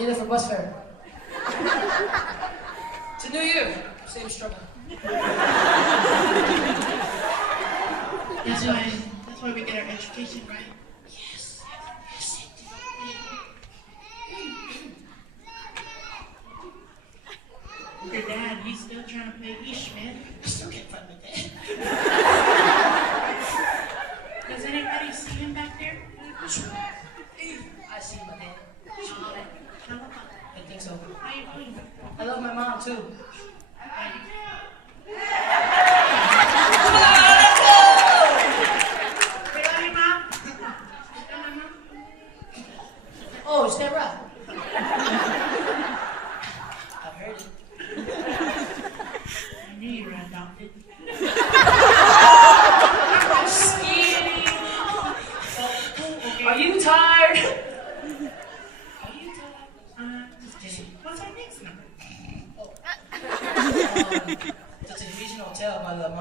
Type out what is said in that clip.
Need it for bus fare. It's a new year. Same struggle. That's why we get our education, right? Yes. Your dad, he's still trying to play Ish, man. I still get fun with that. Does anybody see him back there? I see my dad. I think so. How you doing? I love my mom too. Oh, is that right? I've heard it. I knew you were adopted. I'm skinny. Are you tired? Are you tired? Just kidding. What's our next number? It's a regional hotel by the mountain.